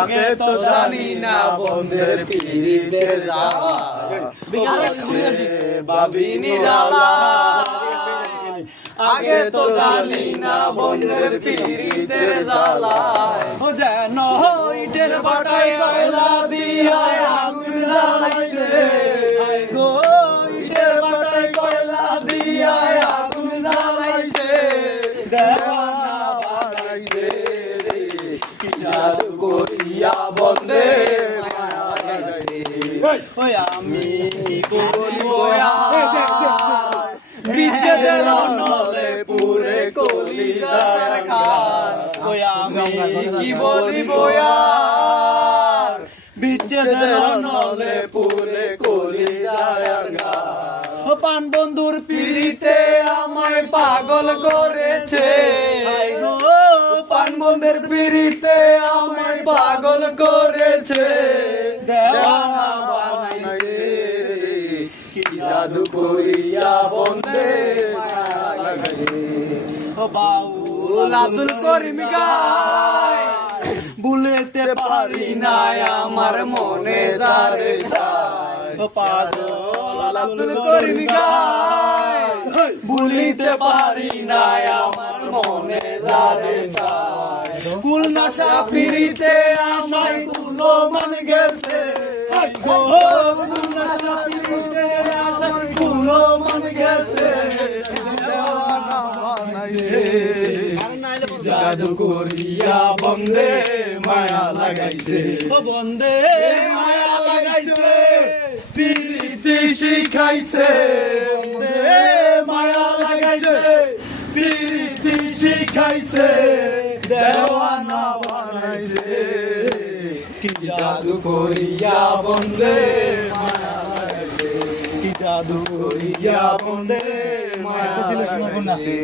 আগে তো জানি না বন্ধের পিড়িতে জ্বালা ভাবিনি জ্বালা আগে তো জানি না বন্ধের পিড়িতে জ্বালা যেন ইটের বাটায় কয়লা দিয়া আগুন জ্বালাইছে গো ইটের বাটায় কয়লা দিয়া আগুন জ্বালাইছে দেওয়ানা বানাইছে কি জাদু করিয়া বন্ধে মায়া লাগাইছে ওই আমি বলিব বিচ্ছেদের নলে পুরে কলিজার খার ওই আমি কি বলিব আর বিচ্ছেদের নলে পুরে কলিজার খার পান বন্ধুর পিড়িতে আমায় পাগল করেছে পান বন্ধুর পিড়িতে আমায় পাগল করেছে দেওয়ানা বানাইছে কি জাদু করিয়া বন্ধে মায়া লাগাইছে ও বাউল আব্দুল করিম গায় ভুলতে পারি না আমার মনে যারে চায় ও পাগল আব্দুল করিম গায় ভুলিতে পারি না আমার মনে যারে চায় কুল নাশা পিড়িতে আমায় কুলো মান গেছে কুল নাশা পিড়িতে আমায় কুলো মান গেছে দেওয়ানা বানাইছে জাদু করিয়া বন্ধে মায়া লাগাইছে ও বন্ধে মায়া লাগাইছে পিরিতি শিখাইছে বন্ধে মায়া লাগাইছে পিরিতি শিখাইছে দেওয়ানা বানাইছে কি জাদু করিয়া বন্ধে মায়া লাগাইছে কি জাদু করিয়া বন্ধে মায়া লাগাইছে।